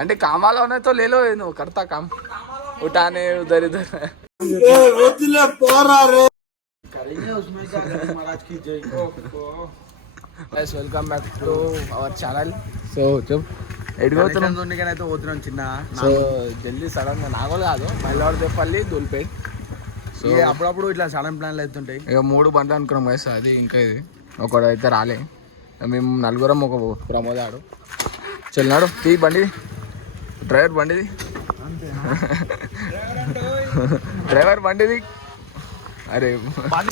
అంటే कामाला होना तो ले लो नो करता काम उठाने उधर इधर करेंगे उसमें क्या करेंगे महाराज की जय guys welcome back to our channel so చెప్ ఎడిపోతున్నాం అయితే పోతున్నాం చిన్న సో జల్దీ సడన్ గా నాగోలు కాదు మైలవరదేపల్లి దూల్పేట్ సో అప్పుడప్పుడు ఇట్లా సడన్ ప్లాన్లు అవుతుంటాయి ఇక 3 బండ్లు అనుకున్నాం guys అది ఇంకా ఇది ఒకడైతే రాలే మేము నలుగురం ఒక ప్రమోదాడు చెల్లినాడు తీ బండి డ్రైవర్ బండిది డ్రైవర్ బండిది అరే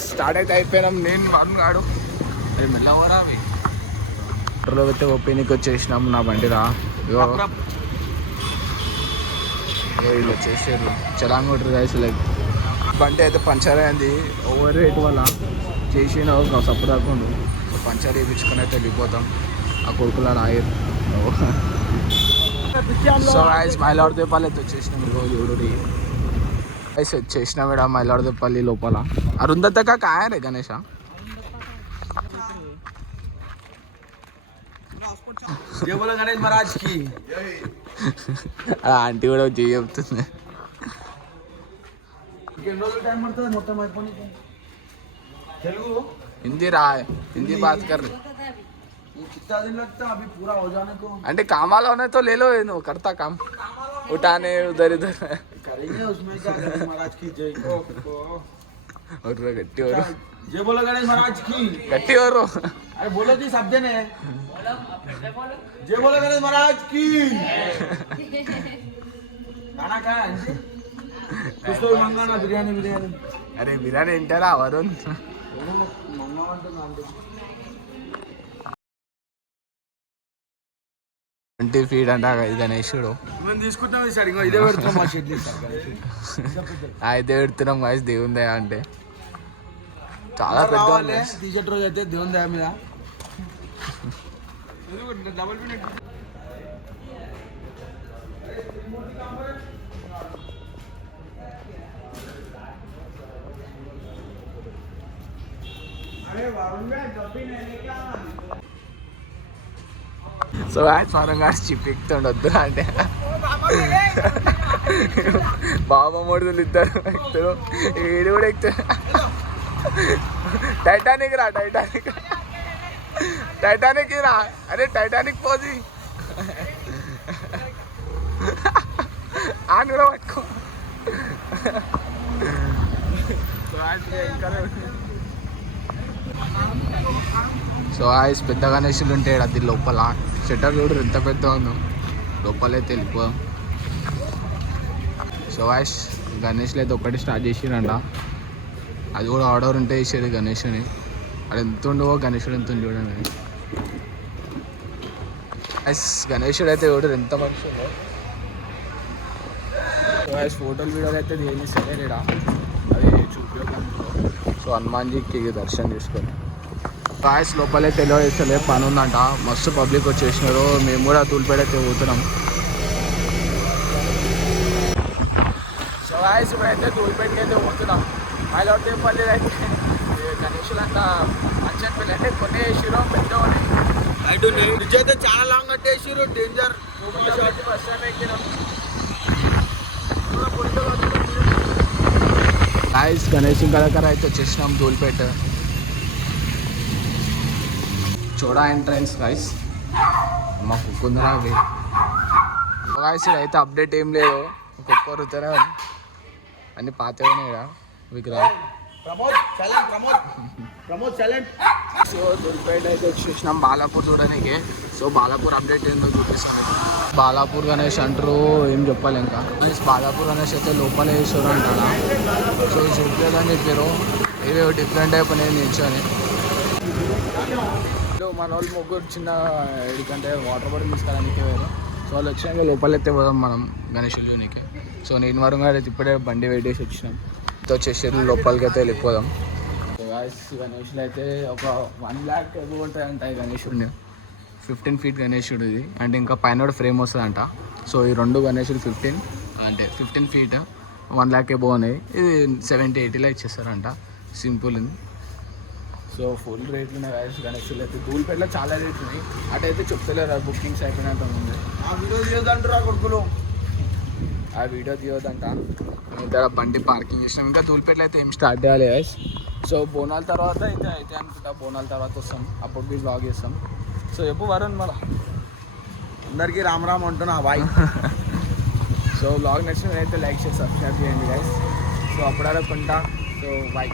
స్టార్ట్ అయితే అయిపోయినాం నేను మరుగాడు అరే మెల్లవరా అవి పెట్రోల్ అయితే ఒపీనిక్ వచ్చేసినాం నా బండిరా వీళ్ళు వచ్చేసారు చలాంగ్ కొట్టరు గాయస్ లైక్ బండి అయితే పంచర్ అయింది ఓవర్ రేట్ వల్ల చేసిన ఒక సప్పు రాకుండా పంచర్ వేయించుకొని అయితే వెళ్ళిపోతాం ఆ కొడుకులాడు ఆయిర్ సో గాయస్ మైలాడదేపల్లి అయితే వచ్చేసినాం ఈరోజు ఊరుడి గైస్ వచ్చేసినాం ఇక్కడ మైలాడదేపల్లి లోపల అరుంధతక కాయరే గణేష గణేష్ మహారాజ్ కి ఆంటీ కూడా వచ్చి చెప్తుంది हिंदी रहा है हिंदी बात कर रहे कितना दिन लगता है अभी पूरा हो जाने को అంటే कामाला होना तो ले लो नो करता काम उठाने उधर इधर करेंगे उसमें क्या करेंगे महाराज की जय और गट्टी और जय बोलो गणेश महाराज की गट्टी और अरे बोलो जी सब जने जय बोलो गणेश महाराज की खाना कहाँ है कुछ तो मंगाना बिरयानी बिरयानी अरे बिरयानी इंटरा वरुण 20 feet అంట గణేశుడు మేము తీసుకుంటాం ఈసారి ఇంకో ఇదే పెడుతున్నాం మా షెడ్ అయితే పెడుతున్నాం గాయస్ దేవుని దయ అంటే చాలా పెద్ద టీషర్ట్ రోజు అయితే దేవుని దయ మీద సో స్వరంగా చిప్ ఎక్కుతుండొద్దు అంటే బాబా మూడులు ఇద్దరు ఎక్కుతారు ఏడు కూడా ఎక్కుతారు టైటానిక్ రా టైటానిక్ రా అరే టైటానిక్ పోది ఆన్ కూడా పట్టుకో సో ఆయిస్ పెద్ద గణేషులు ఉంటాయి అది లోపల షట్టర్ చూడు ఎంత పెద్ద ఉందో లోపలైతే వెళ్ళిపోదాం సో ఆయిస్ గణేష్లు అయితే ఒక్కటి స్టార్ట్ చేసిరంట అది కూడా ఆర్డర్ ఉంటే వేసేది గణేషుని అది ఎంత ఉండవో గణేషుడు ఎంత ఉంది చూడండి ఆయిస్ గణేషుడు అయితే చూడరు ఎంత మంచి ఉందో సో ఆయిస్ ఫోటోలు వీడియోలు అయితే దేని సరే రేడా అది చూపించాం సో హనుమాన్జీకి దర్శనం చేసుకొని గాయస్ లోపలే తెలియజేస్తలే పని ఉందంట మస్తు పబ్లిక్ వచ్చేసినారు మేము కూడా తూల్పేట అయితే పోతున్నాం సో గాయస్ ఇప్పుడైతే తూల్పేటకి అయితే పోతున్నాం మైలాడదేపల్లి అయితే గణేషులు అంతా మంచి పిల్లలు అంటే కొన్ని వేసిరు పెద్ద బ్రిడ్జ్ అయితే చాలా లాంగ్ కట్టేసిరు డేంజర్ బస్ స్టాండ్ ఎక్కినాం గాయస్ గణేష్ కళాకారు అయితే వచ్చేసినాం తూల్పేట చూడా ఎంట్రన్స్ గాయస్ మా కుక్కుందరా అవి గాయస్ అయితే అప్డేట్ ఏం లేదు ఒక్కొక్కరు ఉత్తరా అన్ని పాతగానే విగ్రహం సో దుర్పేట అయితే వచ్చేసినాం బాలాపూర్ చూడడానికి సో బాలాపూర్ అప్డేట్ ఏందో చూపిస్తాను బాలాపూర్ గణేష్ అంటారు ఏం చెప్పాలి ఇంకా బాలాపూర్ గణేష్ అయితే లోపల వేసారు అంటారా సో చూపించదని చెప్పారు ఏవో డిఫరెంట్ అయిపోయినాయి నిల్చొని మన వాళ్ళు ముగ్గురు చిన్న ఎందుకంటే వాటర్ బాటిల్ తీసుకోవడానికి వేరు సో వాళ్ళు వచ్చినాక లోపలైతే పోదాం మనం గణేషునికి సో నేను వరంగా అయితే ఇప్పుడే బండి వెయిట్ చేసి వచ్చినాం వచ్చేసి లోపలికి అయితే వెళ్ళిపోదాం సో గణేషులు అయితే ఒక 1 lakh ఎబో ఉంటాయి గణేషుడిని 15 feet గణేషుడు ఇది అంటే ఇంకా పైన ఫ్రేమ్ వస్తుందంట సో ఈ 2 గణేషుడు 15 feet 1 lakh ఎబో ఉన్నాయి ఇది 70-80 ఇచ్చేస్తారంట సింపుల్ ఉంది సో ఫుల్ రేట్లు ఉన్నాయి గణేషులు అయితే దూల్పేటలో చాలా రేట్లు ఉన్నాయి అటైతే చెప్తలేరు బుకింగ్స్ అయిపోయినంత ఉంది ఆ వీడియో తీయొద్దంటారా కొడుకులు. ఆ వీడియో తీయొద్దంట. ఇక్కడ బండి పార్కింగ్ చేసినాం. ఇంకా తూలిపేటలో అయితే ఏం స్టార్ట్ చేయాలి గైస్. సో బోనాల తర్వాత అయితే అనుకుంటా. బోనాల తర్వాత వస్తాం, అప్పుడు బీ బ్లాగ్ చేస్తాం. సో ఎప్పుడు వరుణ్ మళ్ళా అందరికీ రామ్ రామ్ అంటున్నా బాయ్. సో బ్లాగ్ నచ్చిన అయితే లైక్ చేసి సబ్స్క్రైబ్ చేయండి గైస్. సో అప్పుడు కొంటా. So bye.